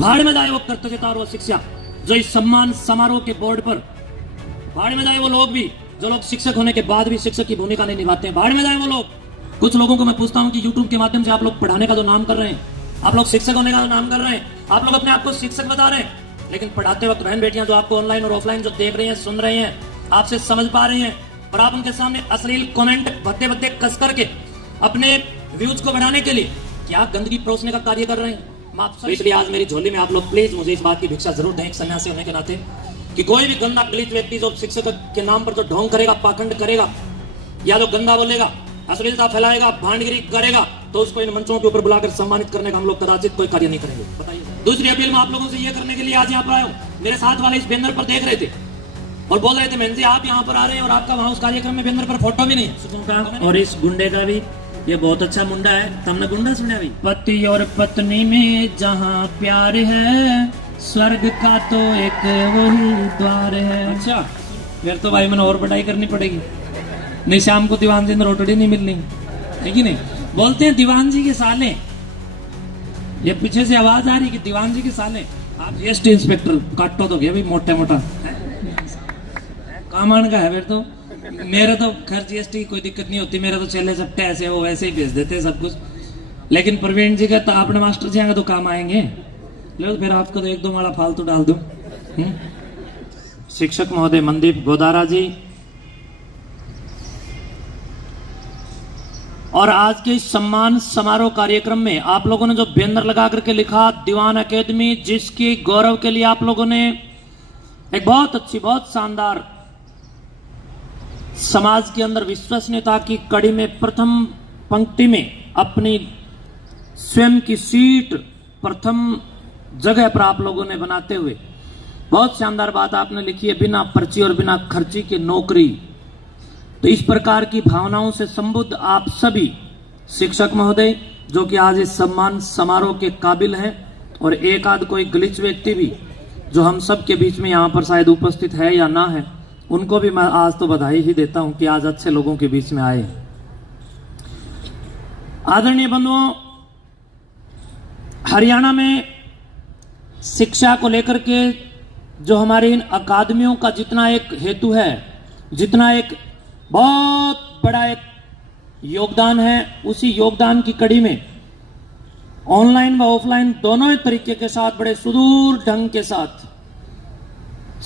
भाड़ में जाए वो कर्तव्यता और वो शिक्षा जो इस सम्मान समारोह के बोर्ड पर, भाड़ में जाए वो लोग भी जो लोग शिक्षक होने के बाद भी शिक्षक की भूमिका नहीं निभाते हैं। भाड़ में जाए वो लोग। कुछ लोगों को मैं पूछता हूं कि YouTube के माध्यम से आप लोग पढ़ाने का जो नाम कर रहे हैं, आप लोग शिक्षक होने का जो नाम कर रहे हैं, आप लोग अपने आप को शिक्षक बता रहे हैं, लेकिन पढ़ाते वक्त बहन बेटियां जो आपको ऑनलाइन और ऑफलाइन जो देख रही हैं, सुन रही हैं, आपसे समझ पा रही हैं, और आप उनके सामने अश्लील कमेंट भद्दे भद्दे कस करके अपने व्यूज को बढ़ाने के लिए क्या गंदगी परोसने का कार्य कर रहे हैं। इसलिए आज मेरी झोली में आप लोग प्लीज मुझे इस बात की भिक्षा जरूर दें, एक सन्यासी होने के नाते, कि कोई भी गंदा गलीच व्यक्ति जो शिक्षक के नाम पर जो ढोंग करेगा, पाखंड करेगा, या जो गंदा बोलेगा, अश्लीलता फैलाएगा, भांडगिरी करेगा, तो उसको इन मंचों के ऊपर बुलाकर सम्मानित करने का हम लोग कदाचित कोई कार्य नहीं करेंगे। बताइए। दूसरी अपील मैं आप लोगों से ये करने के लिए आज यहाँ पर आया हूँ। मेरे साथ वाले इस बैनर पर देख रहे थे और बोल रहे थे, मैं जी आप यहाँ पर आ रहे हैं और आपका वहाँ उस कार्यक्रम में बैनर पर फोटो भी नहीं है। और इस गुंडे का भी, ये बहुत अच्छा मुंडा है, तुमने गुंडा सुना भी। पति और पत्नी में जहाँ प्यार है, स्वर्ग का तो एक वही द्वार है। अच्छा, फिर तो भाई मैंने और बढ़ाई करनी पड़ेगी, नहीं शाम को दीवान जी ने रोटी नहीं मिलनी है कि नहीं। बोलते हैं दीवान जी के साले, ये पीछे से आवाज आ रही कि दीवान जी के साले। आप जीएसटी इंस्पेक्टर काटो तो गया भाई, मोटा मोटा कामान का है। फिर तो मेरे तो खैर जीएसटी की कोई दिक्कत नहीं होती, मेरे तो चले सब ऐसे वो वैसे ही भेज देते सब कुछ। लेकिन प्रवीण जी का तो अपने मास्टर जी आएंगे तो काम आएंगे, लो फिर आपको तो एक दो माला फालतू डाल दूं। शिक्षक महोदय मनदीप गोदारा जी, और आज के इस सम्मान समारोह कार्यक्रम में आप लोगों ने जो बैनर लगा करके लिखा दीवान एकेडमी, जिसकी गौरव के लिए आप लोगों ने एक बहुत अच्छी, बहुत शानदार समाज के अंदर विश्वसनीयता की कड़ी में प्रथम पंक्ति में अपनी स्वयं की सीट प्रथम जगह पर आप लोगों ने बनाते हुए बहुत शानदार बात आपने लिखी है, बिना पर्ची और बिना खर्ची की नौकरी। तो इस प्रकार की भावनाओं से संबुद्ध आप सभी शिक्षक महोदय जो कि आज इस सम्मान समारोह के काबिल हैं, और एक आध कोई गलिच व्यक्ति भी जो हम सब के बीच में यहाँ पर शायद उपस्थित है या ना है, उनको भी मैं आज तो बधाई ही देता हूं कि आज अच्छे लोगों के बीच में आए। आदरणीय बंधुओं, हरियाणा में शिक्षा को लेकर के जो हमारे इन अकादमियों का जितना एक हेतु है, जितना एक बहुत बड़ा एक योगदान है, उसी योगदान की कड़ी में ऑनलाइन व ऑफलाइन दोनों तरीके के साथ बड़े सुदूर ढंग के साथ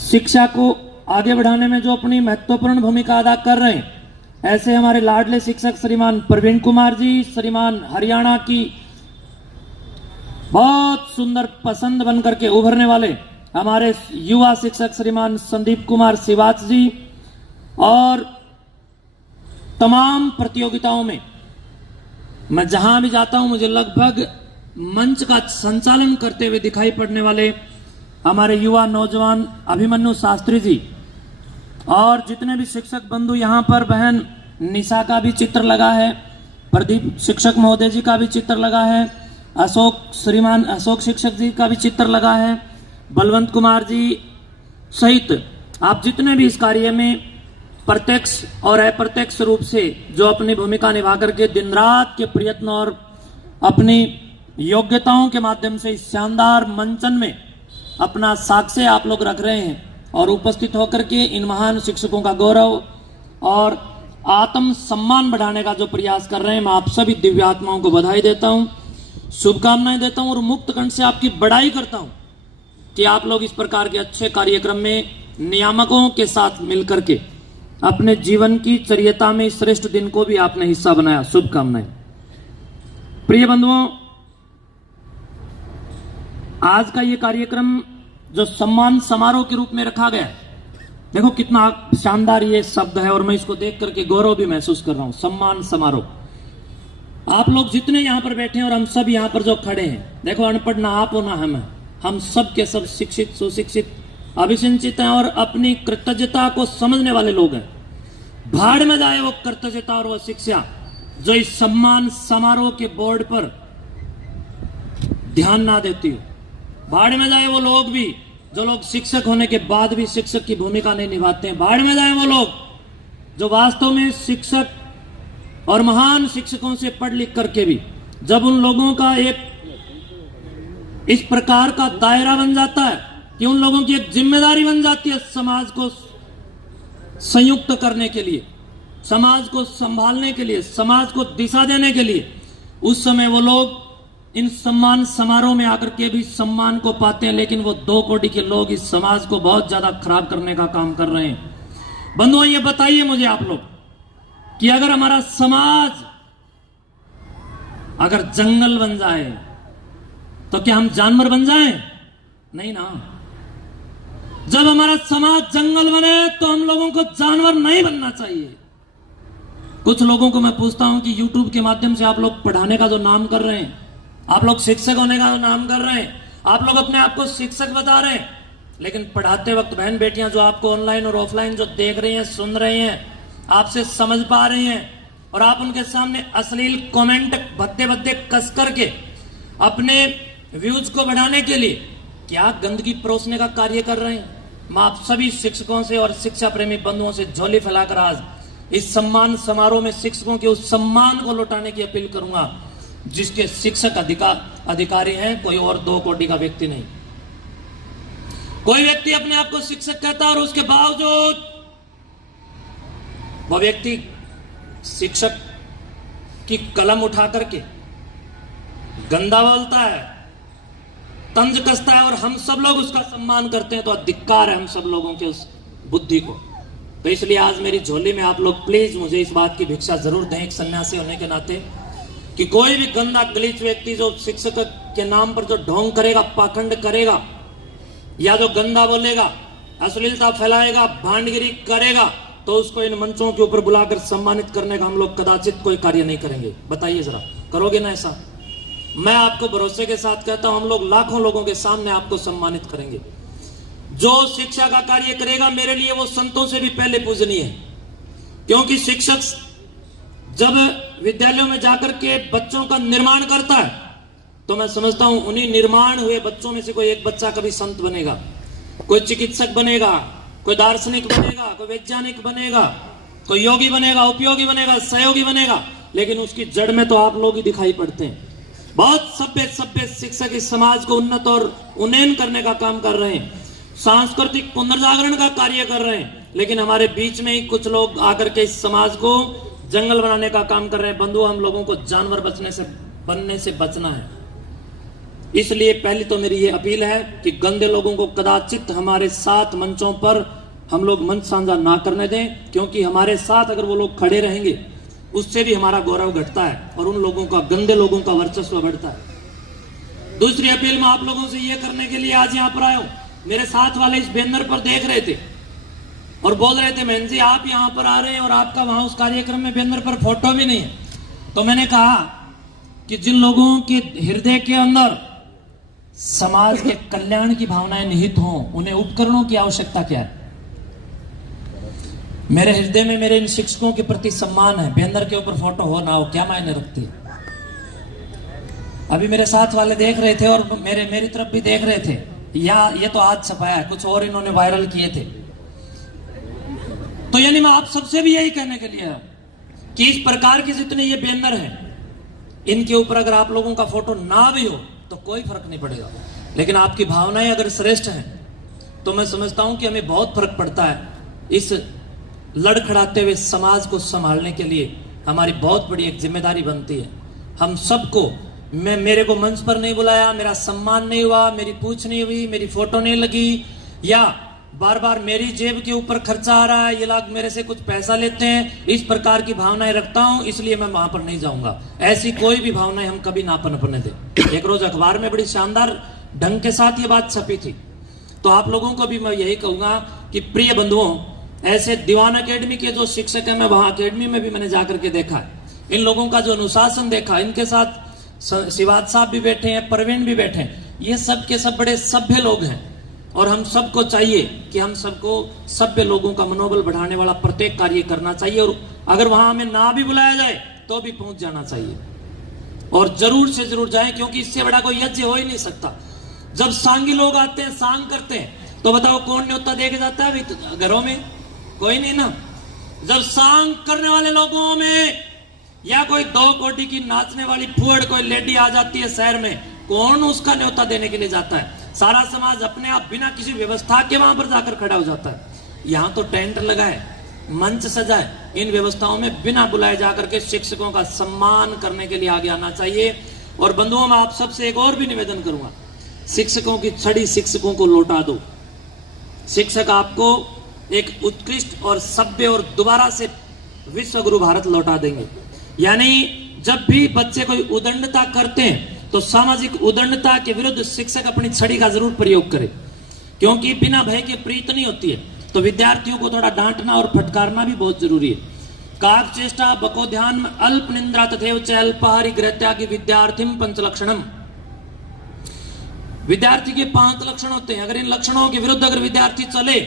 शिक्षा को आगे बढ़ाने में जो अपनी महत्वपूर्ण भूमिका अदा कर रहे हैं, ऐसे हमारे लाडले शिक्षक श्रीमान प्रवीण कुमार जी, श्रीमान हरियाणा की बहुत सुंदर पसंद बनकर के उभरने वाले हमारे युवा शिक्षक श्रीमान संदीप कुमार सिवाच जी, और तमाम प्रतियोगिताओं में मैं जहां भी जाता हूं मुझे लगभग मंच का संचालन करते हुए दिखाई पड़ने वाले हमारे युवा नौजवान अभिमन्यु शास्त्री जी, और जितने भी शिक्षक बंधु यहाँ पर, बहन निशा का भी चित्र लगा है, प्रदीप शिक्षक महोदय जी का भी चित्र लगा है, श्रीमान अशोक शिक्षक जी का भी चित्र लगा है, बलवंत कुमार जी सहित आप जितने भी इस कार्य में प्रत्यक्ष और अप्रत्यक्ष रूप से जो अपनी भूमिका निभा करके दिन रात के प्रयत्न और अपनी योग्यताओं के माध्यम से इस शानदार मंचन में अपना साक्ष्य आप लोग रख रहे हैं, और उपस्थित होकर के इन महान शिक्षकों का गौरव और आत्म सम्मान बढ़ाने का जो प्रयास कर रहे हैं, मैं आप सभी दिव्यात्माओं को बधाई देता हूं, शुभकामनाएं देता हूं, और मुक्त कंठ से आपकी बड़ाई करता हूं कि आप लोग इस प्रकार के अच्छे कार्यक्रम में नियामकों के साथ मिलकर के अपने जीवन की चर्यता में इस श्रेष्ठ दिन को भी आपने हिस्सा बनाया। शुभकामनाएं। प्रिय बंधुओं, आज का ये कार्यक्रम जो सम्मान समारोह के रूप में रखा गया है, देखो कितना शानदार ये शब्द है, और मैं इसको देख करके गौरव भी महसूस कर रहा हूं। सम्मान समारोह। आप लोग जितने यहाँ पर बैठे हैं और हम सब यहाँ पर जो खड़े हैं, देखो अनपढ़ ना आप हो ना हम सब के सब शिक्षित, सुशिक्षित, अभिसिंचित हैं और अपनी कृतज्ञता को समझने वाले लोग हैं। भाड़ में जाए वो कृतज्ञता और वो शिक्षा जो इस सम्मान समारोह के बोर्ड पर ध्यान ना देती हो। भाड़ में जाए वो लोग भी जो लोग शिक्षक होने के बाद भी शिक्षक की भूमिका नहीं निभाते हैं। भाड़ में जाए वो लोग जो वास्तव में शिक्षक और महान शिक्षकों से पढ़ लिख करके भी जब उन लोगों का एक इस प्रकार का दायरा बन जाता है कि उन लोगों की एक जिम्मेदारी बन जाती है समाज को संयुक्त करने के लिए, समाज को संभालने के लिए, समाज को दिशा देने के लिए। उस समय वो लोग इन सम्मान समारोह में आकर के भी सम्मान को पाते हैं, लेकिन वो 2 कोटि के लोग इस समाज को बहुत ज्यादा खराब करने का काम कर रहे हैं। बंधुओं, ये बताइए मुझे आप लोग कि अगर हमारा समाज अगर जंगल बन जाए तो क्या हम जानवर बन जाएं? नहीं ना। जब हमारा समाज जंगल बने तो हम लोगों को जानवर नहीं बनना चाहिए। कुछ लोगों को मैं पूछता हूं कि YouTube के माध्यम से आप लोग पढ़ाने का जो नाम कर रहे हैं, आप लोग शिक्षक होने का नाम कर रहे हैं, आप लोग अपने आप को शिक्षक बता रहे हैं, लेकिन पढ़ाते वक्त बहन बेटियां जो आपको ऑनलाइन और ऑफलाइन जो देख रही हैं, सुन रही हैं, आपसे समझ पा रही हैं, और आप उनके सामने अश्लील कमेंट भद्दे भद्दे कस करके अपने व्यूज को बढ़ाने के लिए क्या गंदगी परोसने का कार्य कर रहे हैं। मैं आप सभी शिक्षकों से और शिक्षा प्रेमी बंधुओं से झोली फैलाकर आज इस सम्मान समारोह में शिक्षकों के उस सम्मान को लौटाने की अपील करूंगा जिसके शिक्षक अधिकारी हैं, कोई और 2 कोटि का व्यक्ति नहीं। कोई व्यक्ति अपने आप को शिक्षक कहता है और उसके बावजूद वह व्यक्ति शिक्षक की कलम उठा करके गंदा बोलता है, तंज कसता है, और हम सब लोग उसका सम्मान करते हैं, तो धिक्कार है हम सब लोगों के उस बुद्धि को। तो इसलिए आज मेरी झोली में आप लोग प्लीज मुझे इस बात की भिक्षा जरूर दें, एक सन्यासी होने के नाते, कि कोई भी गंदा गलीच व्यक्ति जो शिक्षक के नाम पर जो ढोंग करेगा, पाखंड करेगा, या जो गंदा बोलेगा, अश्लीलता फैलाएगा, भांडगिरी करेगा, तो उसको इन मंचों के ऊपर बुलाकर सम्मानित करने का हम लोग कदाचित कोई कार्य नहीं करेंगे। बताइए जरा, करोगे ना ऐसा? मैं आपको भरोसे के साथ कहता हूं, हम लोग लाखों लोगों के सामने आपको सम्मानित करेंगे। जो शिक्षा का कार्य करेगा, मेरे लिए वो संतों से भी पहले पूजनीय है, क्योंकि शिक्षक जब विद्यालयों में जाकर के बच्चों का निर्माण करता है, तो मैं समझता हूं उन्हीं निर्माण हुए बच्चों में से कोई एक बच्चा कभी संत बनेगा, कोई चिकित्सक बनेगा, कोई दार्शनिक बनेगा, कोई वैज्ञानिक बनेगा, कोई योगी बनेगा, उपयोगी बनेगा, सहयोगी बनेगा, लेकिन उसकी जड़ में तो आप लोग ही दिखाई पड़ते हैं। बहुत सभ्य शिक्षक इस समाज को उन्नत और उन्नयन करने का काम कर रहे हैं, सांस्कृतिक पुनर्जागरण का कार्य कर रहे हैं, लेकिन हमारे बीच में ही कुछ लोग आकर के इस समाज को जंगल बनाने का काम कर रहे हैं। बंधु, हम लोगों को जानवर बनने से बचना है। इसलिए पहली तो मेरी ये अपील है कि गंदे लोगों को कदाचित हमारे साथ मंचों पर हम लोग मंच साझा ना करने दें, क्योंकि हमारे साथ अगर वो लोग खड़े रहेंगे उससे भी हमारा गौरव घटता है और उन लोगों का, गंदे लोगों का वर्चस्व बढ़ता है। दूसरी अपील मैं आप लोगों से ये करने के लिए आज यहाँ पर आया हूं। मेरे साथ वाले इस बैनर पर देख रहे थे और बोल रहे थे, महन जी आप यहाँ पर आ रहे हैं और आपका वहां उस कार्यक्रम में बैनर पर फोटो भी नहीं है। तो मैंने कहा कि जिन लोगों के हृदय के अंदर समाज के कल्याण की भावनाएं निहित हों, उन्हें उपकरणों की आवश्यकता क्या है? मेरे हृदय में मेरे इन शिक्षकों के प्रति सम्मान है। बैनर के ऊपर फोटो हो ना हो क्या मायने रखती है? अभी मेरे साथ वाले देख रहे थे और मेरी तरफ भी देख रहे थे, या ये तो आज छपाया है, कुछ और इन्होंने वायरल किए थे। तो यानी मैं आप सबसे भी यही कहने के लिए कि इस प्रकार के जितने ये बैनर हैं, इनके ऊपर अगर आप लोगों का फोटो ना भी हो तो कोई फर्क नहीं पड़ेगा, लेकिन आपकी भावनाएं अगर श्रेष्ठ हैं तो मैं समझता हूं कि हमें बहुत फर्क पड़ता है। इस लड़खड़ाते हुए समाज को संभालने के लिए हमारी बहुत बड़ी एक जिम्मेदारी बनती है। हम सबको, मेरे को मंच पर नहीं बुलाया, मेरा सम्मान नहीं हुआ, मेरी पूछ नहीं हुई, मेरी फोटो नहीं लगी, या बार बार मेरी जेब के ऊपर खर्चा आ रहा है, ये लोग मेरे से कुछ पैसा लेते हैं, इस प्रकार की भावनाएं रखता हूं, इसलिए मैं वहां पर नहीं जाऊंगा। ऐसी कोई भी भावनाएं हम कभी ना पनपने दें। एक रोज अखबार में बड़ी शानदार ढंग के साथ ये बात छपी थी। तो आप लोगों को भी मैं यही कहूंगा कि प्रिय बंधुओं, ऐसे दीवान एकेडमी के जो शिक्षक है, मैं वहां एकेडमी में भी मैंने जाकर के देखा है, इन लोगों का जो अनुशासन देखा, इनके साथ शिवाद साहब भी बैठे हैं, प्रवीण भी बैठे हैं, ये सब के सब बड़े सभ्य लोग हैं और हम सबको चाहिए कि हम सबको सभ्य लोगों का मनोबल बढ़ाने वाला प्रत्येक कार्य करना चाहिए, और अगर वहां हमें ना भी बुलाया जाए तो भी पहुंच जाना चाहिए और जरूर से जरूर जाएं, क्योंकि इससे बड़ा कोई यज्ञ हो ही नहीं सकता। जब सांगी लोग आते हैं, सांग करते हैं, तो बताओ कौन न्योता दे के जाता है? अभी तो घरों में कोई नहीं ना। जब सांग करने वाले लोगों में या कोई 2 कोटि की नाचने वाली फुअड़ कोई लेडी आ जाती है शहर में, कौन उसका न्योता देने के लिए जाता है? सारा समाज अपने आप बिना किसी व्यवस्था के वहां पर जाकर खड़ा हो जाता है। यहाँ तो टेंट लगाए, मंच सजाए, इन व्यवस्थाओं में बिना बुलाए जाकर के शिक्षकों का सम्मान करने के लिए आगे आना चाहिए। और बंधुओं, मैं आप सबसे एक और भी निवेदन करूंगा, शिक्षकों की छड़ी शिक्षकों को लौटा दो। शिक्षक आपको एक उत्कृष्ट और सभ्य और दोबारा से विश्व गुरु भारत लौटा देंगे। यानी जब भी बच्चे कोई उदंडता करते हैं तो सामाजिक उदंडता के विरुद्ध शिक्षक अपनी छड़ी का जरूर प्रयोग करे, क्योंकि बिना भय के प्रीत नहीं होती है। तो विद्यार्थियों को थोड़ा डांटना और फटकारना भी बहुत जरूरी है। काक चेष्टा बको ध्यान अल्प निंद्रा तथैव च अल्पाहारी गृहत्यागी विद्यार्थिम पंचलक्षणम। विद्यार्थी के 5 लक्षण होते हैं। अगर इन लक्षणों के विरुद्ध अगर विद्यार्थी चले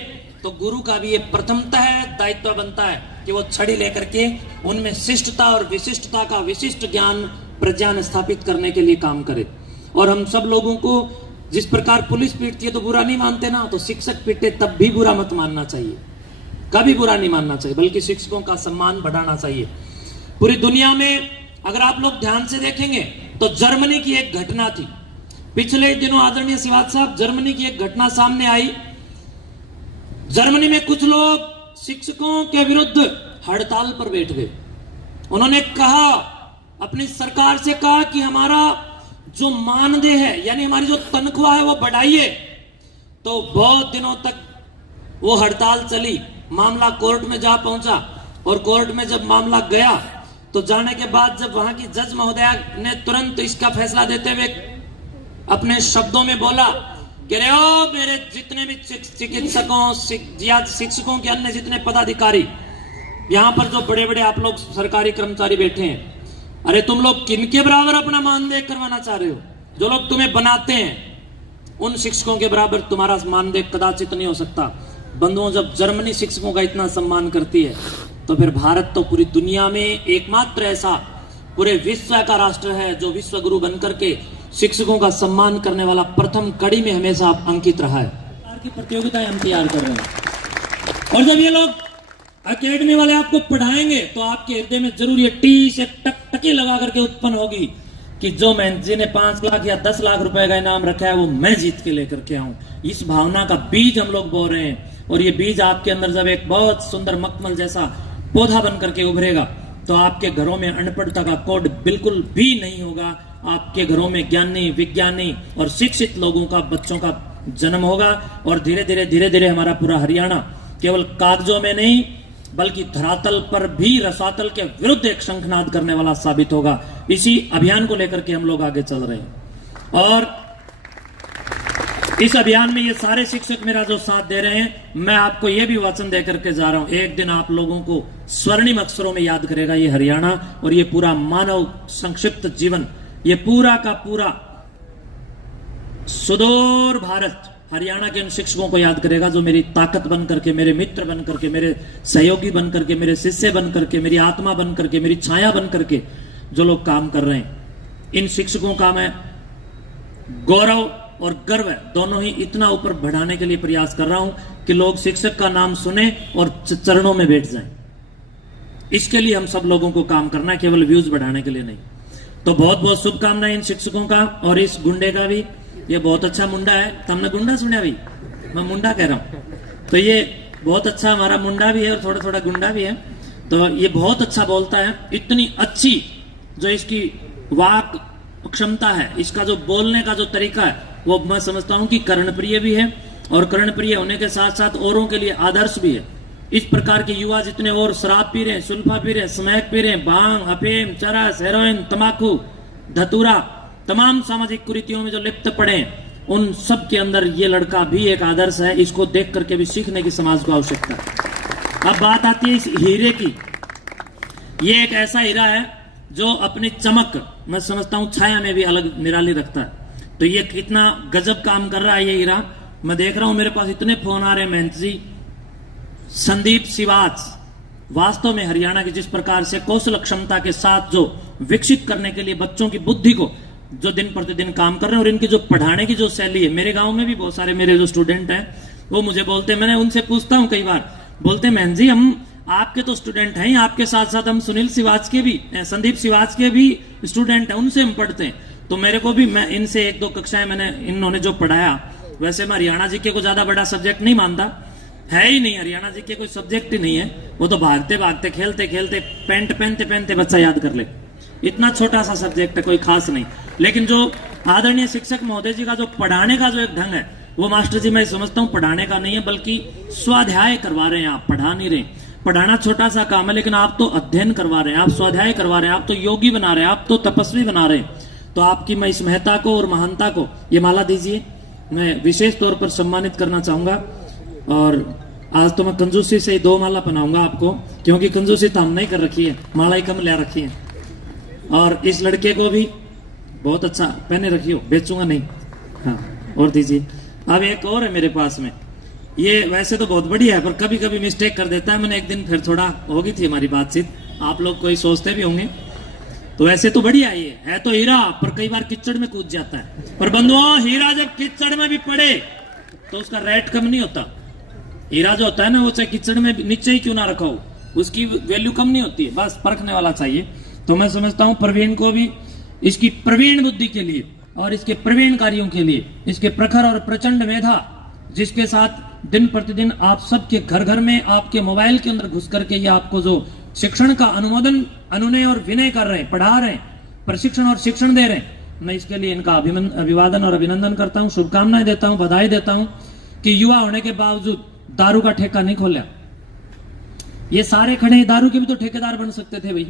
तो गुरु का भी ये प्रथमतः दायित्व बनता है कि वो छड़ी लेकर के उनमें शिष्टता और विशिष्टता का विशिष्ट ज्ञान प्रज्ञान स्थापित करने के लिए काम करे। और हम सब लोगों को जिस प्रकार पुलिस पीटती है तो बुरा नहीं मानते ना, तो शिक्षक पीटे तब भी बुरा मत मानना चाहिए, कभी बुरा नहीं मानना चाहिए, बल्कि शिक्षकों का सम्मान बढ़ाना चाहिए। पूरी दुनिया में अगर आप लोग ध्यान से देखेंगे तो जर्मनी की एक घटना थी पिछले दिनों। आदरणीय शिवाज साहब, जर्मनी की एक घटना सामने आई। जर्मनी में कुछ लोग शिक्षकों के विरुद्ध हड़ताल पर बैठ गए। उन्होंने कहा, अपनी सरकार से कहा कि हमारा जो मानदेय है, यानी हमारी जो तनख्वाह है, वो बढ़ाइए। तो बहुत दिनों तक वो हड़ताल चली। मामला कोर्ट में जा पहुंचा और कोर्ट में जब मामला गया तो जाने के बाद जब वहां की जज महोदया ने तुरंत इसका फैसला देते हुए अपने शब्दों में बोला कि रे ओ मेरे जितने भी चिकित्सकों या शिक्षकों के अन्य जितने पदाधिकारी यहाँ पर जो बड़े बड़े आप लोग सरकारी कर्मचारी बैठे हैं, अरे तुम लोग किनके बराबर अपना मानदेय करवाना चाह रहे हो? जो लोग तुम्हें बनाते हैं उन शिक्षकों के बराबर तुम्हारा मानदेय कदाचित नहीं हो सकता। बंधुओं, जब जर्मनी शिक्षकों का इतना सम्मान करती है तो फिर भारत तो पूरी दुनिया में एकमात्र ऐसा पूरे विश्व का राष्ट्र है जो विश्व गुरु बनकर के शिक्षकों का सम्मान करने वाला प्रथम कड़ी में हमेशा अंकित रहा है। की प्रतियोगिताएं हम तैयार कर रहे हैं और जब ये लोग अकेडमी वाले आपको पढ़ाएंगे तो आपके हृदय में जरूर ये टी से टकटकी लगा करके उत्पन्न होगी कि जो मैं जिन्हें 5 लाख या 10 लाख रुपए का इनाम रखा है वो मैं जीत के लेकर के आऊं। इस भावना का बीज हम लोग बो रहे हैं और ये बीज आपके अंदर जब एक बहुत सुंदर मखमल जैसा पौधा बन करके उभरेगा तो आपके घरों में अनपढ़ता का कोड बिल्कुल भी नहीं होगा। आपके घरों में ज्ञानी, विज्ञानी और शिक्षित लोगों का, बच्चों का जन्म होगा और धीरे धीरे हमारा पूरा हरियाणा केवल कागजों में नहीं बल्कि धरातल पर भी रसातल के विरुद्ध एक शंखनाद करने वाला साबित होगा। इसी अभियान को लेकर के हम लोग आगे चल रहे हैं और इस अभियान में ये सारे शिक्षक मेरा जो साथ दे रहे हैं, मैं आपको ये भी वचन दे करके जा रहा हूं, एक दिन आप लोगों को स्वर्णिम अक्षरों में याद करेगा ये हरियाणा और ये पूरा मानव संक्षिप्त जीवन, ये पूरा का पूरा सुदूर भारत हरियाणा के उन शिक्षकों को याद करेगा जो मेरी ताकत बन करके, मेरे मित्र बन करके, मेरे सहयोगी बन करके, मेरे शिष्य बन करके, मेरी आत्मा बन करके, मेरी छाया बन करके जो लोग काम कर रहे हैं। इन शिक्षकों का मैं गौरव और गर्व दोनों ही इतना ऊपर बढ़ाने के लिए प्रयास कर रहा हूं कि लोग शिक्षक का नाम सुने और चरणों में बैठ जाएं। इसके लिए हम सब लोगों को काम करना है, केवल व्यूज बढ़ाने के लिए नहीं। तो बहुत बहुत शुभकामनाएं इन शिक्षकों का और इस गुंडे का भी। ये बहुत अच्छा मुंडा है, तुमने गुंडा सुना भी? मैं मुंडा कह रहा हूं। तो ये बहुत अच्छा हमारा मुंडा भी है और थोड़ा थोड़ा गुंडा भी है। तो ये बहुत अच्छा बोलता है। इतनी अच्छी जो इसकी वाक क्षमता है, इसका जो बोलने का जो तरीका है, वो मैं समझता हूं कि कर्णप्रिय भी है और कर्णप्रिय होने के साथ साथ औरों के लिए आदर्श भी है। इस प्रकार के युवा जितने और शराब पी रहे हैं, सुल्फा पी रहे हैं, स्मैक पी रहे हैं, भांग, अफीम, चरस, हेरोइन, तंबाकू, धतूरा, तमाम सामाजिक कुरीतियों में जो लिप्त पड़े उन सब के अंदर ये लड़का भी एक आदर्श है। इसको देख करके भी सीखने की समाज को आवश्यकता है। अब बात आती है इस हीरे की। ये एक ऐसा हीरा है जो अपनी चमक, मैं समझता हूं, छाया में भी अलग निराली रखता है। तो ये कितना गजब काम कर रहा है ये हीरा। मैं देख रहा हूं मेरे पास इतने फोन आ रहे हैं महंत जी। संदीप सिवाच वास्तव में हरियाणा की जिस प्रकार से कौशल क्षमता के साथ जो विकसित करने के लिए बच्चों की बुद्धि को जो दिन प्रतिदिन काम कर रहे हैं और इनकी जो पढ़ाने की जो शैली है, मेरे गांव में भी बहुत सारे मेरे जो स्टूडेंट हैं वो मुझे बोलते हैं, मैंने उनसे पूछता हूं कई बार, बोलते हैं महंत जी हम आपके तो स्टूडेंट हैं, आपके साथ साथ हम सुनील सिवाच के भी, संदीप सिवाच के भी स्टूडेंट हैं, उनसे हम पढ़ते हैं। तो मेरे को भी, मैं इनसे 1-2 कक्षाएं मैंने इन्होंने जो पढ़ाया, वैसे मैं हरियाणा जीके को ज्यादा बड़ा सब्जेक्ट नहीं मानता, है ही नहीं, हरियाणा जीके कोई सब्जेक्ट ही नहीं है। वो तो भागते भागते खेलते खेलते पेंट पहनते पहनते बच्चा याद कर ले, इतना छोटा सा सब्जेक्ट है, कोई खास नहीं। लेकिन जो आदरणीय शिक्षक महोदय जी का जो पढ़ाने का जो एक ढंग है, वो मास्टर जी मैं समझता हूँ पढ़ाने का नहीं है, बल्कि स्वाध्याय करवा रहे हैं। आप पढ़ा नहीं रहे, पढ़ाना छोटा सा काम है, लेकिन आप तो अध्ययन करवा रहे हैं, आप स्वाध्याय करवा रहे हैं, आप तो योगी बना रहे हैं, आप तो तपस्वी बना रहे हैं। तो आपकी मैं इस महत्ता को और महानता को, ये माला दीजिए, मैं विशेष तौर पर सम्मानित करना चाहूंगा। और आज तो मैं कंजूसी से 2 माला पहनाऊंगा आपको, क्योंकि कंजूसी तो हम नहीं कर रखी है, माला ही कम ले रखी है। और इस लड़के को भी बहुत अच्छा पहने रखियो, बेचूंगा नहीं। हाँ, और दीजिए। अब एक और है मेरे पास में, ये वैसे तो बहुत बढ़िया है, पर कभी कभी मिस्टेक कर देता है। मैंने एक दिन फिर थोड़ा हो गई थी हमारी बातचीत, आप लोग कोई सोचते भी होंगे, तो वैसे तो बढ़िया ये है तो हीरा, पर कई बार कीचड़ में कूद जाता है। पर बंधुओं, हीरा जब कीचड़ में भी पड़े तो उसका रेट कम नहीं होता। हीरा जो होता है ना, वो चाहे कीचड़ में नीचे ही क्यों ना रखा हो, उसकी वैल्यू कम नहीं होती है, बस परखने वाला चाहिए। तो मैं समझता हूं प्रवीण को भी इसकी प्रवीण बुद्धि के लिए और इसके प्रवीण कार्यों के लिए, इसके प्रखर और प्रचंड मेधा, जिसके साथ दिन प्रतिदिन आप सबके घर घर में आपके मोबाइल के अंदर घुस करके ये आपको जो शिक्षण का अनुमोदन, अनुनय और विनय कर रहे हैं, पढ़ा रहे हैं, प्रशिक्षण और शिक्षण दे रहे हैं, मैं इसके लिए इनका अभिवादन और अभिनंदन करता हूं, शुभकामनाएं देता हूं, बधाई देता हूं कि युवा होने के बावजूद दारू का ठेका नहीं खोला। ये सारे खड़े दारू के भी तो ठेकेदार बन सकते थे भाई,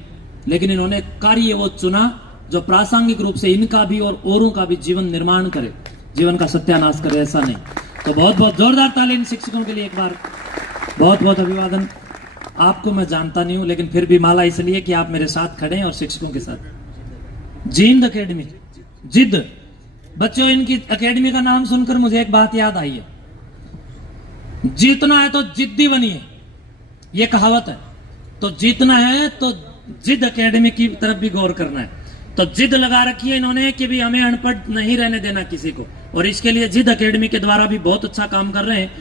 लेकिन इन्होंने कार्य वो चुना जो प्रासंगिक रूप से इनका भी और औरों का भी जीवन निर्माण करे, जीवन का सत्यानाश करे, ऐसा नहीं। तो बहुत बहुत जोरदार ताली इन शिक्षकों के लिए, एक बार बहुत बहुत अभिवादन। आपको मैं जानता नहीं हूं, लेकिन फिर भी माला इसलिए कि आप मेरे साथ खड़े हैं और शिक्षकों के साथ। जींद एकेडमी, जिद। बच्चों, इनकी एकेडमी का नाम सुनकर मुझे एक बात याद आई है, जीतना है तो जिद्दी बनिए, ये कहावत है। तो जीतना है तो जिद एकेडमी की तरफ भी गौर करना है। तो जिद लगा रखी है इन्होंने कि भी हमें अनपढ़ नहीं रहने देना किसी को, और इसके लिए जिद एकेडमी के द्वारा भी बहुत अच्छा काम कर रहे हैं।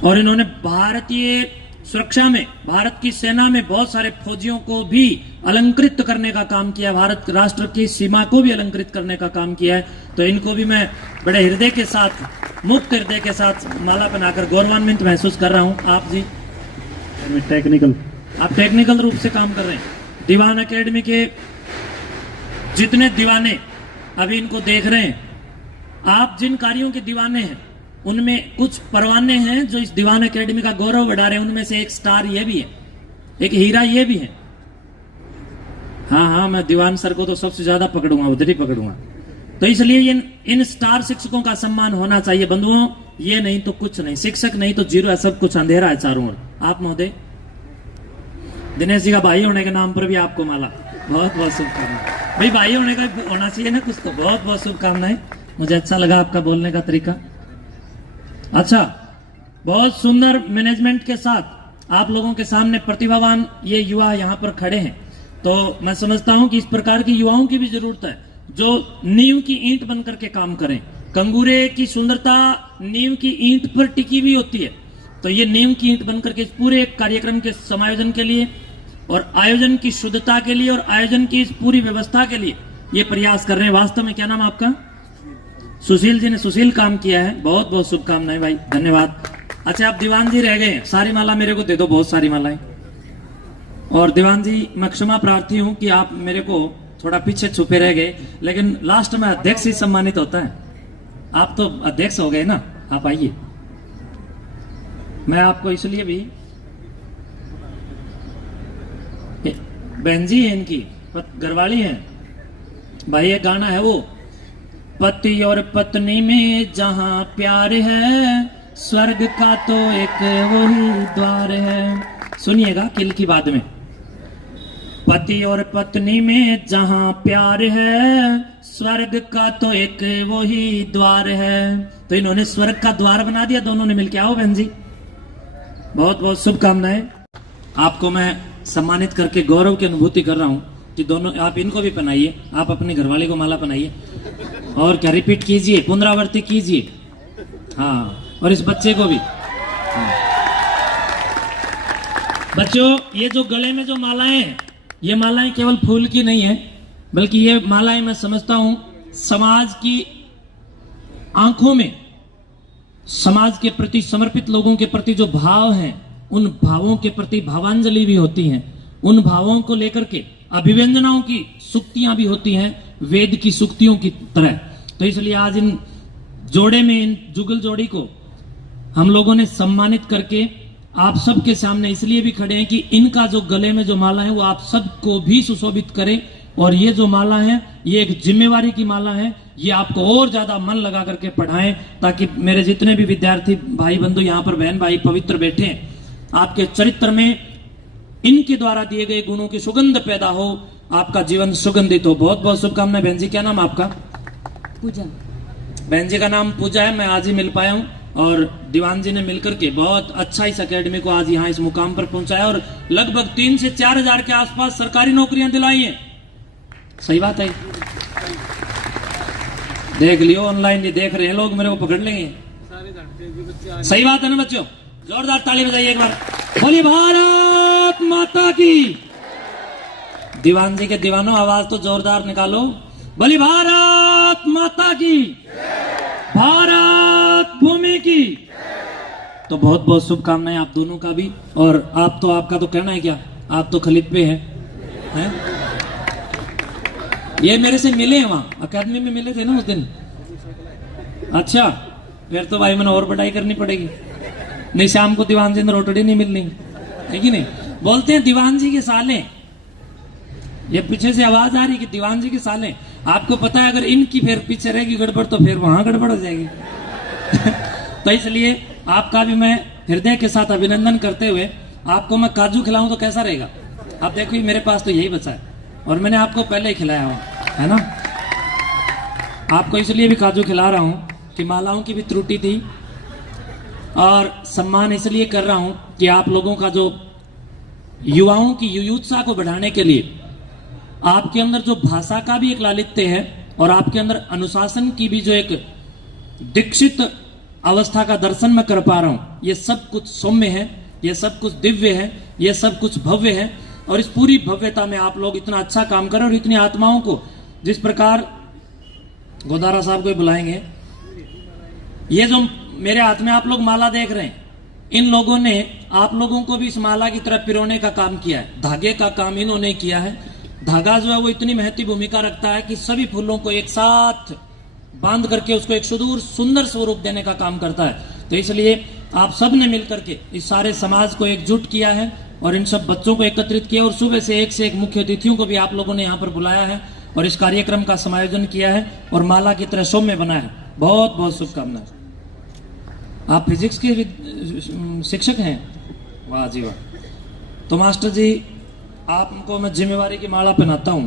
और इन्होंने भारतीय सुरक्षा में, भारत की सेना में बहुत सारे फौजियों को भी अलंकृत करने का काम किया, भारत राष्ट्र की सीमा को भी अलंकृत करने का काम किया है। तो इनको भी मैं बड़े हृदय के साथ, मुक्त हृदय के साथ माला बनाकर गौरवान्वित महसूस कर रहा हूं। आप जी आप टेक्निकल रूप से काम कर रहे हैं। दीवान एकेडमी के जितने दीवाने अभी इनको देख रहे हैं, आप जिन कार्यों के दीवाने हैं, उनमें कुछ परवाने हैं जो इस दीवान एकेडमी का गौरव बढ़ा रहे हैं। उनमें से एक स्टार ये भी है, एक हीरा ये भी है। हाँ, मैं दीवान सर को तो सबसे ज्यादा पकड़ूंगा, उधर ही पकड़ूंगा। तो इसलिए इन स्टार शिक्षकों का सम्मान होना चाहिए बंधुओं। ये नहीं तो कुछ नहीं, शिक्षक नहीं तो जीरो है, सब कुछ अंधेरा है चारों ओर। आप महोदय, दिनेश जी का भाई होने के नाम पर भी आपको माला, बहुत बहुत शुभकामनाएं। भाई भाई होने का होना चाहिए ना कुछ, तो बहुत बहुत शुभकामनाएं। मुझे अच्छा लगा आपका बोलने का तरीका। अच्छा, बहुत सुंदर मैनेजमेंट के साथ आप लोगों के सामने प्रतिभावान ये युवा यहाँ पर खड़े हैं। तो मैं समझता हूं कि इस प्रकार की युवाओं की भी जरूरत है, जो नींव की ईंट बनकर के काम करें। कंगूरे की सुंदरता नींव की ईंट पर टिकी हुई होती है। तो ये नींव की ईंट बनकर के इस पूरे कार्यक्रम के समायोजन के लिए और आयोजन की शुद्धता के लिए और आयोजन की इस पूरी व्यवस्था के लिए ये प्रयास कर रहे हैं। वास्तव में क्या नाम आपका? सुशील जी ने सुशील काम किया है। बहुत बहुत शुभकामनाएं भाई, धन्यवाद। अच्छा, आप दीवान जी रह गए, सारी माला मेरे को दे दो, बहुत सारी मालाएं। और दीवान जी, मैं क्षमा प्रार्थी हूं कि आप मेरे को थोड़ा पीछे छुपे रह गए, लेकिन लास्ट में अध्यक्ष ही सम्मानित होता है। आप तो अध्यक्ष हो गए ना, आप आइए। मैं आपको इसलिए भी, बहन जी है इनकी, घरवाली है भाई। ये गाना है वो, पति और पत्नी में जहां प्यार है, स्वर्ग का तो एक वही द्वार है। सुनिएगा किल की बात में, पति और पत्नी में जहां प्यार है, स्वर्ग का तो एक वही द्वार है। तो इन्होंने स्वर्ग का द्वार बना दिया दोनों ने मिलकर। आओ बहन जी, बहुत बहुत शुभकामनाएं। आपको मैं सम्मानित करके गौरव की अनुभूति कर रहा हूं कि दोनों, आप इनको भी पहनाइए, आप अपनी घरवाली को माला पहनाइए, और क्या रिपीट कीजिए, पुनरावृत्ति कीजिए। हाँ, और इस बच्चे को भी। हाँ। बच्चों, ये जो गले में जो मालाएं हैं, ये मालाएं केवल फूल की नहीं है, बल्कि ये मालाएं मैं समझता हूं समाज की आंखों में समाज के प्रति समर्पित लोगों के प्रति जो भाव हैं, उन भावों के प्रति भावांजलि भी होती हैं। उन भावों को लेकर के अभिव्यंजनाओं की सुक्तियां भी होती हैं, वेद की सुक्तियों की तरह। तो इसलिए आज इन जोड़े में, इन जुगल जोड़ी को हम लोगों ने सम्मानित करके आप सबके सामने इसलिए भी खड़े हैं कि इनका जो गले में जो माला है वो आप सबको भी सुशोभित करे। और ये जो माला है ये एक जिम्मेवारी की माला है, ये आपको और ज्यादा मन लगा करके पढ़ाएं, ताकि मेरे जितने भी विद्यार्थी भाई बंधु यहाँ पर बहन भाई पवित्र बैठे हैं, आपके चरित्र में इनके द्वारा दिए गए गुणों की सुगंध पैदा हो, आपका जीवन सुगंधित हो। बहुत बहुत शुभकामनाएं। बहन जी क्या नाम आपका? पूजा। बहन जी का नाम पूजा है। मैं आज ही मिल पाया हूँ और दीवान जी ने मिलकर के बहुत अच्छा इस अकेडमी को आज यहाँ इस मुकाम पर पहुंचाया और लगभग 3 से 4 हजार के आसपास सरकारी नौकरियां दिलाई हैं। सही बात है? देख लियो, ऑनलाइन नहीं देख रहे हैं लोग, मेरे को पकड़ लेंगे। सही बात है ना बच्चों? जोरदार ताली बजाइए एक बार। बोलिए भारत माता की। दीवान जी के दीवानों आवाज तो जोरदार निकालो। बोलिए भारत माता की, भारत भूमि की। तो बहुत बहुत शुभकामनाएं आप दोनों का भी। और आप तो, आपका तो कहना है क्या, आप तो खलीद पे हैं? ये मेरे से मिले हैं वहां अकेडमी में, मिले थे ना उस दिन। अच्छा, फिर तो भाई मैंने और बढ़ाई करनी पड़ेगी, नहीं शाम को दीवान जी ने रोटड़ी नहीं मिलनी है कि नहीं? बोलते हैं दीवान जी के साले, ये पीछे से आवाज आ रही कि दीवान जी के साले। आपको पता है अगर इनकी फिर पीछे रहेगी गड़बड़ तो फिर वहां गड़बड़ हो जाएगी। तो इसलिए आपका भी मैं हृदय के साथ अभिनंदन करते हुए आपको मैं काजू खिलाऊं तो कैसा रहेगा? आप देखो मेरे पास तो यही बचा है और मैंने आपको पहले ही खिलाया हुआ है ना। आपको इसलिए भी काजू खिला रहा हूं कि मालाओं की भी त्रुटि थी और सम्मान इसलिए कर रहा हूं कि आप लोगों का जो युवाओं की युयुत्सा को बढ़ाने के लिए आपके अंदर जो भाषा का भी एक लालित्य है और आपके अंदर अनुशासन की भी जो एक दीक्षित अवस्था का दर्शन मैं कर पा रहा हूं। ये सब कुछ सौम्य है, ये सब कुछ दिव्य है, ये सब कुछ भव्य है। और इस पूरी भव्यता में आप लोग इतना अच्छा काम करें और इतनी आत्माओं को, जिस प्रकार गोदारा साहब को बुलाएंगे, ये जो मेरे हाथ में आप लोग माला देख रहे हैं, इन लोगों ने आप लोगों को भी इस माला की तरफ पिरोने का काम किया है। धागे का काम इन्होंने किया है। धागा जो है वो इतनी महती भूमिका रखता है कि सभी फूलों को एक साथ बांध करके उसको एक सुदूर सुंदर स्वरूप देने का काम करता है। तो इसलिए आप सब ने मिलकर के इस सारे समाज को एकजुट किया है और इन सब बच्चों को एकत्रित किया और सुबह से एक मुख्य अतिथियों को भी आप लोगों ने यहाँ पर बुलाया है और इस कार्यक्रम का समायोजन किया है और माला की तरह सौम्य बनाया है। बहुत बहुत शुभकामनाएं। आप फिजिक्स के शिक्षक हैं? वाह जी वाह। तो मास्टर जी आपको मैं जिम्मेवारी की माला पहनाता हूं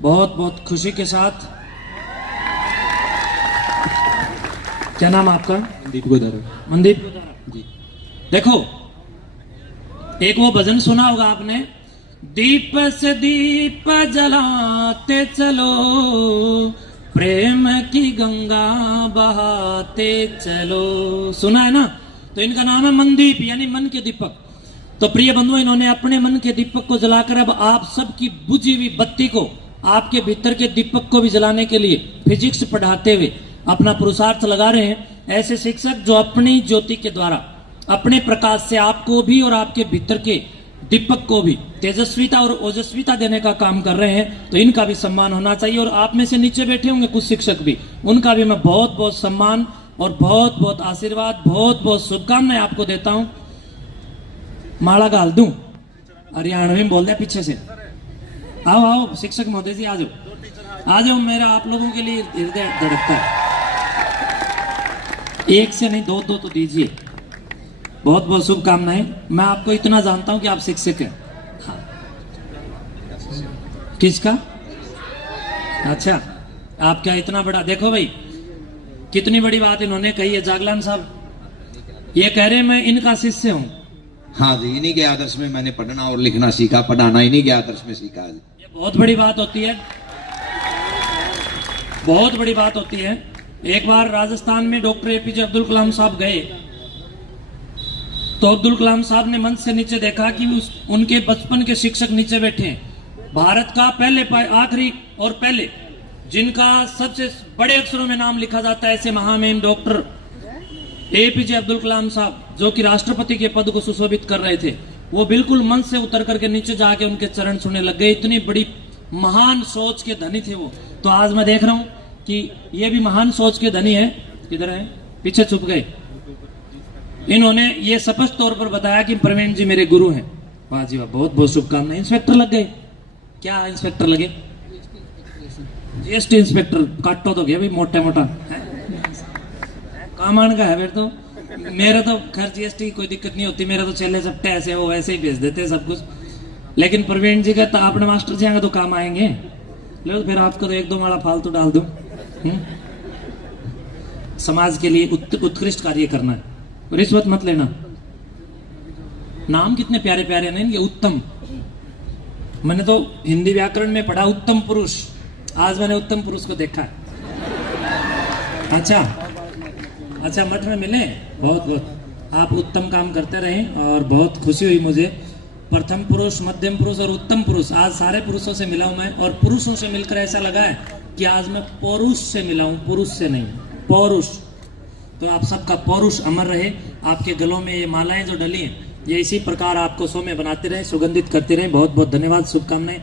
बहुत बहुत खुशी के साथ। क्या नाम आपका? मनदीप गोदारा। मनदीप गोदारा जी। देखो, एक वो भजन सुना होगा आपने, दीप से दीप जलाते चलो, प्रेम की गंगा बहाते चलो। सुना है ना? तो इनका नाम है मनदीप, यानी मन के दीपक। तो प्रिय बंधुओं, इन्होंने अपने मन के दीपक को जलाकर अब आप सबकी बुझी हुई बत्ती को, आपके भीतर के दीपक को भी जलाने के लिए फिजिक्स पढ़ाते हुए अपना पुरुषार्थ लगा रहे हैं। ऐसे शिक्षक जो अपनी ज्योति के द्वारा, अपने प्रकाश से आपको भी और आपके भीतर के दीपक को भी तेजस्विता और ओजस्विता देने का काम कर रहे हैं, तो इनका भी सम्मान होना चाहिए। और आप में से नीचे बैठे होंगे कुछ शिक्षक भी, उनका भी मैं बहुत बहुत सम्मान और बहुत बहुत आशीर्वाद, बहुत बहुत शुभकामनाएं आपको देता हूं। माला गाल दूं? हरियाणवी में बोल दिया पीछे से। आओ आओ शिक्षक महोदय जी, आ जाओ आ जाओ। मेरा आप लोगों के लिए हृदय धड़कता है। एक से नहीं, दो तो दीजिए। बहुत बहुत शुभकामनाएं। मैं आपको इतना जानता हूं कि आप शिक्षक हैं। हाँ। किसका? अच्छा, आप क्या इतना बड़ा? देखो भाई कितनी बड़ी बात इन्होंने कही है। जागलान साहब ये कह रहे हैं मैं इनका शिष्य हूं। हाँ जी, इन्हीं के आदर्श में मैंने पढ़ना और लिखना सीखा, पढ़ाना इन्हीं के आदर्श में सीखा। ये बहुत बड़ी बात होती है, बहुत बड़ी बात होती है। एक बार राजस्थान में डॉक्टर एपीजे अब्दुल कलाम साहब गए तो अब्दुल कलाम साहब ने मंच से नीचे देखा कि उनके बचपन के शिक्षक नीचे बैठे हैं भारत का आखिरी और पहले जिनका सबसे बड़े अक्षरों में नाम लिखा जाता है, ऐसे महामहिम डॉक्टर एपीजे अब्दुल कलाम साहब, जो कि राष्ट्रपति के पद को सुशोभित कर रहे थे, वो बिल्कुल मंच से उतर करके नीचे जाके उनके चरण छूने लग गए। इतनी बड़ी महान सोच के धनी थे वो। तो आज मैं देख रहा हूं कि ये भी महान सोच के धनी है, किधर है, पीछे छुप गए। इन्होंने ये स्पष्ट तौर पर बताया कि प्रवीण जी मेरे गुरु हैं। वाह जी वाह, बहुत बहुत शुभकामनाएं। इंस्पेक्टर लग गए, क्या इंस्पेक्टर लगे? जीएसटी इंस्पेक्टर, काटो तो गया भाई मोटा मोटा कामान का है। फिर तो मेरा तो खैर जीएसटी की कोई दिक्कत नहीं होती, मेरा तो चले चपटे ऐसे वो वैसे ही भेज देते हैं सब कुछ। लेकिन प्रवीण जी का तो अपने मास्टर जी आएंगे तो काम आएंगे। लो फिर आपको तो एक दो माला फालतू डाल दूं। समाज के लिए उत्कृष्ट कार्य करना है, रिश्वत मत लेना। नाम कितने प्यारे प्यारे हैं इनके, उत्तम। मैंने तो हिंदी व्याकरण में पढ़ा उत्तम पुरुष, आज मैंने उत्तम पुरुष को देखा है। अच्छा मठ में मिले, बहुत बहुत आप उत्तम काम करते रहें और बहुत खुशी हुई मुझे। प्रथम पुरुष, मध्यम पुरुष और उत्तम पुरुष, आज सारे पुरुषों से मिला हूं मैं। और पुरुषों से मिलकर ऐसा लगा है कि आज मैं पौरुष से मिला हूं, पुरुष से नहीं, पौरुष। तो आप सबका पौरुष अमर रहे। आपके गलों में ये मालाएं जो डली हैं, ये इसी प्रकार आपको सौम्य बनाते रहे, सुगंधित करते रहे। बहुत बहुत धन्यवाद, शुभकामनाएं।